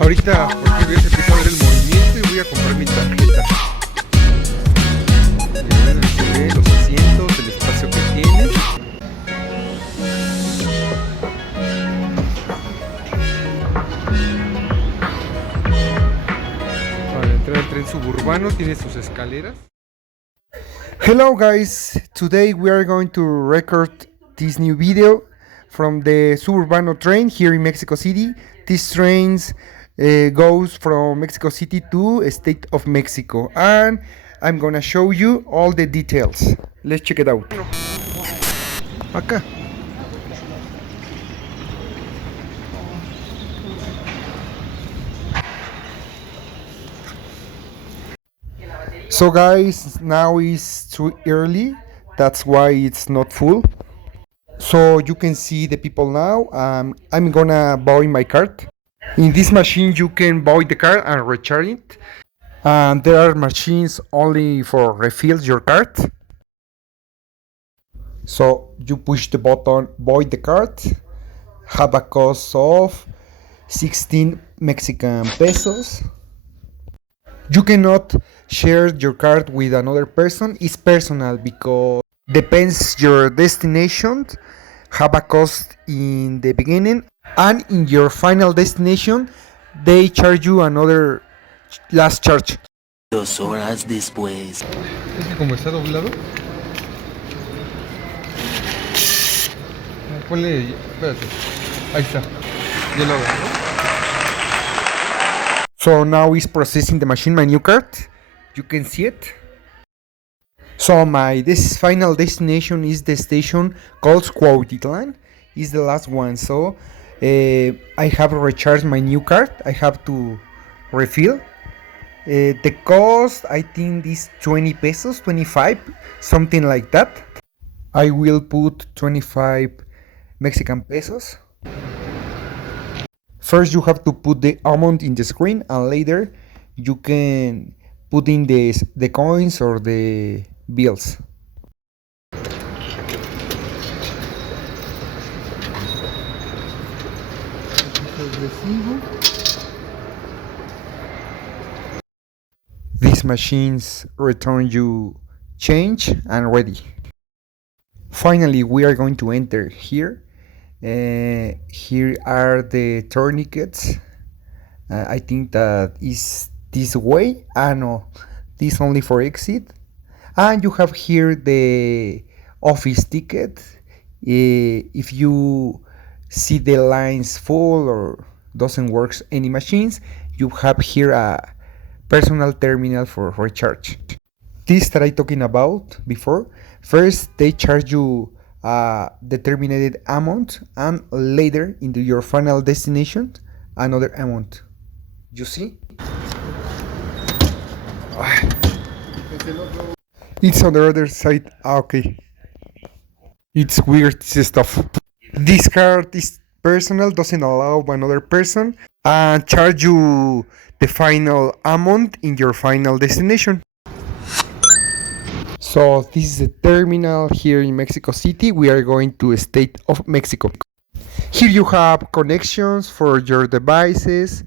Ahorita, porque voy a empezar a ver el movimiento y voy a comprar mi tarjeta. Miren, se ve los asientos, el espacio que tiene. Para entrar al tren suburbano tiene sus escaleras. Hello guys, today we are going to record this new video from the Suburbano train here in Mexico City. This train goes from Mexico City to State of Mexico, and I'm gonna show you all the details. Let's check it out. Acá. So guys, now it's too early, that's why it's not full. So you can see the people now. I'm gonna buy my card. In this machine you can buy the card and recharge it. And there are machines only for refill your card. So you push the button buy the card, have a cost of 16 Mexican pesos. You cannot share your card with another person. It's personal because depends your destination, have a cost in the beginning, and in your final destination they charge you another last charge. 2 horas después. Es que como está doblado. Ponle, espérate. Ahí está. Ya lo agarró. So now it's processing the machine my new card. You can see it. So this final destination is the station called Cuautitlán. Is the last one. So I have recharged my new card. I have to refill. The cost I think is 20 pesos, 25, something like that. I will put 25 Mexican pesos. First you have to put the amount in the screen, and later you can put in the coins or the bills. These machines return you change and ready. Finally we are going to enter here. Here are the tourniquets. I think that is this way. No, this only for exit. And you have here the office ticket. If you see the lines full or doesn't work any machines, you have here a personal terminal for recharge. This that I talking about before. First they charge you a determined amount, and later into your final destination another amount. You see? It's on the other side. Okay. It's weird, this stuff. This card is personal, doesn't allow another person and charge you the final amount in your final destination. So this is the terminal here in Mexico City. We are going to State of Mexico. Here you have connections for your devices.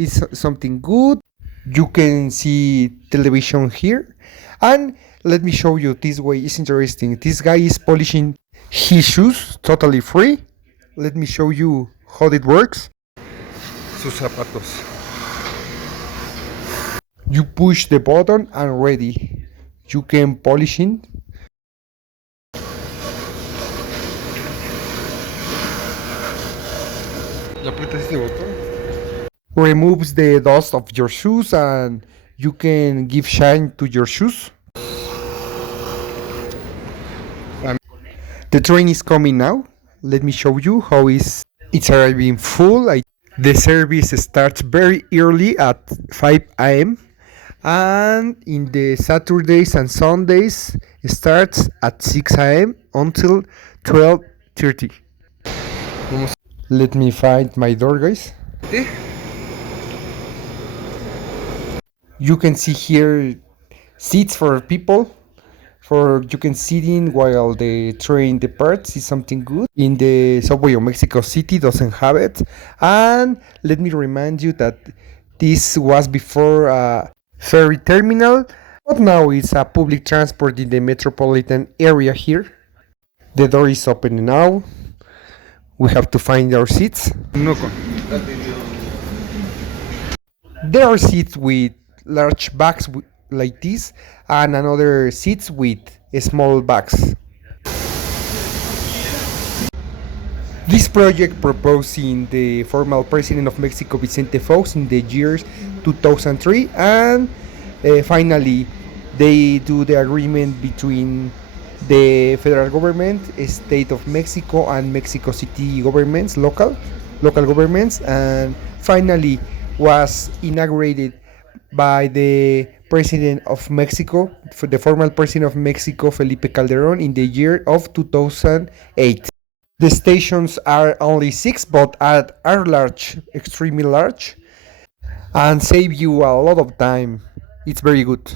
It's something good. You can see television here. And let me show you this way. It's interesting. This guy is polishing his shoes totally free. Let me show you how it works. Sus zapatos. You push the button and ready. You can polish it. ¿Le aprietas este botón? Removes the dust of your shoes and you can give shine to your shoes. The train is coming now. Let me show you how it's arriving full. The service starts very early at 5 a.m. and in the Saturdays and Sundays it starts at 6 a.m. until 12:30. Let me find my door, guys. You can see here seats for people for you can sit in while the train departs is something good. In the subway of Mexico City doesn't have it. And let me remind you that this was before a ferry terminal, but now it's a public transport in the metropolitan area here. The door is open now. We have to find our seats. No. There are seats with large bags like this, and another seats with small bags. This project proposed in the former president of Mexico, Vicente Fox, in the years 2003, and finally they do the agreement between the federal government, state of Mexico, and Mexico City governments, local governments, and finally was inaugurated by the president of Mexico, for the former president of Mexico, Felipe Calderon, in the year of 2008. The stations are only six, but are large, extremely large, and save you a lot of time. It's very good.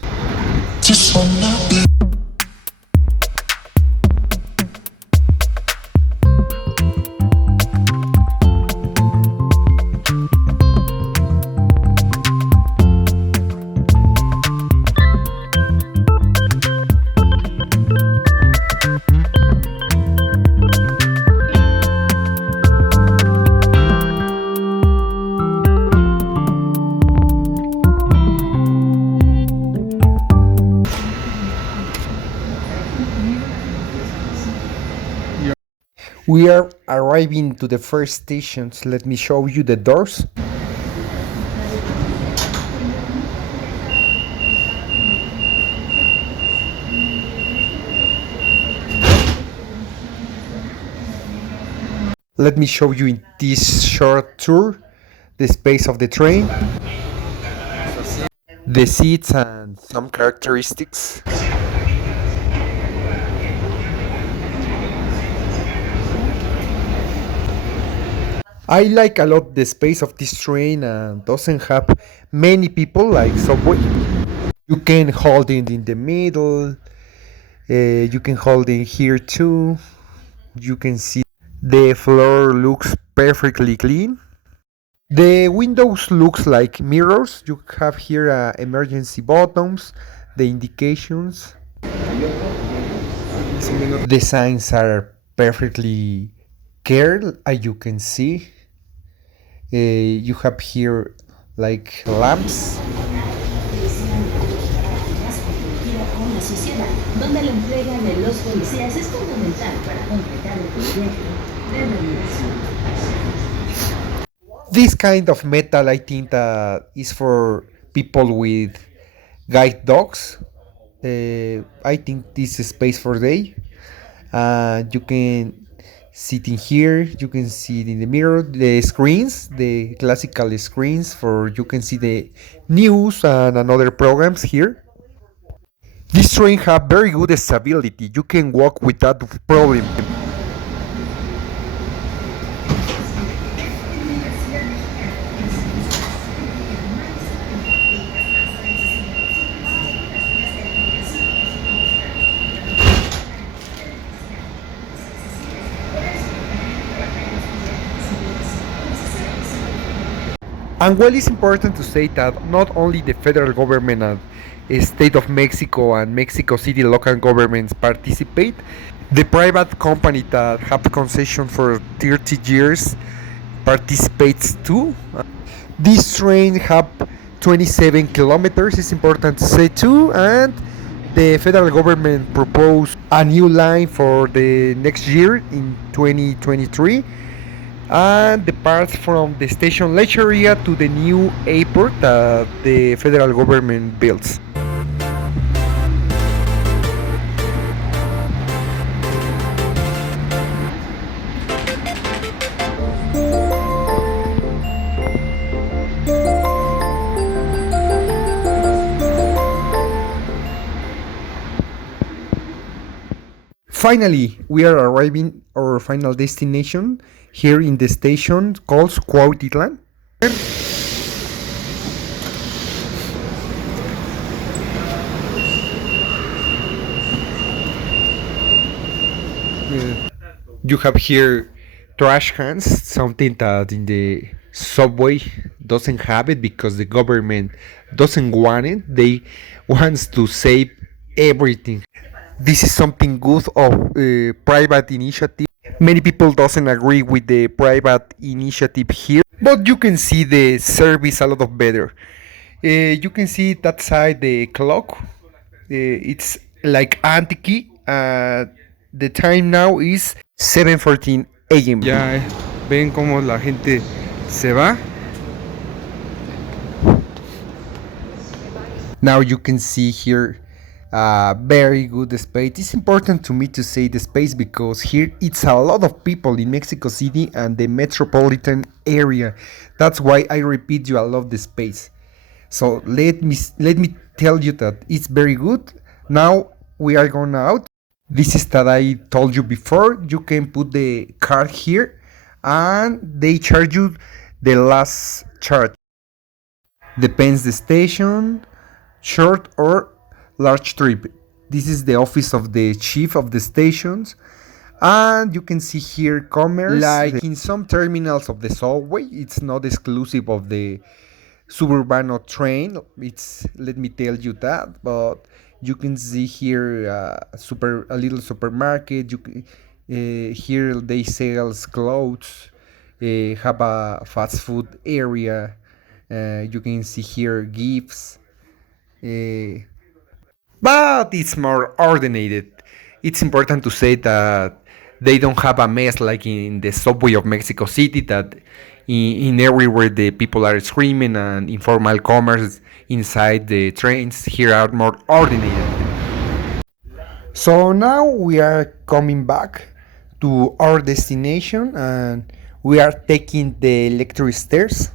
We are arriving to the first stations. Let me show you the doors. Let me show you in this short tour the space of the train, the seats, and some characteristics. I like a lot the space of this train and doesn't have many people like subway. You can hold it in the middle. You can hold it here too. You can see the floor looks perfectly clean. The windows looks like mirrors. You have here emergency buttons, the indications. The signs are perfectly cared, as you can see. You have here like lamps. Donde la entrega de los policías es fundamental para completar el proyecto de renovación. This kind of metal, I think, is for people with guide dogs. I think this is space for they. You can sit in here. You can see it in the mirror. The screens, the classical screens for you can see the news and another programs here. This train have very good stability. You can walk without problem. And well, it's important to say that not only the federal government and state of Mexico and Mexico City local governments participate, the private company that have concession for 30 years participates too. This train have 27 kilometers, it's important to say too, and the federal government proposed a new line for the next year in 2023 and departs from the station Lech area to the new airport that the federal government builds. Finally, we are arriving our final destination here in the station called Cuautitlan. You have here trash cans, something that in the subway doesn't have it because the government doesn't want it. They wants to save everything. This is something good of private initiative. Many people doesn't agree with the private initiative here, but you can see the service a lot of better. You can see that side the clock. It's like antique. The time now is 7:14 a.m. Ya ven cómo la gente se va. Now you can see here very good space. It's important to me to say the space because here it's a lot of people in Mexico City and the metropolitan area. That's why I repeat you, I love the space. So let me tell you that it's very good. Now we are going out. This is that I told you before. You can put the card here and they charge you the last charge. Depends the station, short or large trip. This is the office of the chief of the stations. And you can see here commerce. Like in some terminals of the subway, it's not exclusive of the Suburban train. It's, let me tell you that, but you can see here a little supermarket. Here they sell clothes. Have a fast food area. You can see here gifts. Uh, but it's more ordinated. It's important to say that they don't have a mess like in the subway of Mexico City, that in everywhere the people are screaming and informal commerce inside the trains here are more ordinated. So now we are coming back to our destination and we are taking the electric stairs.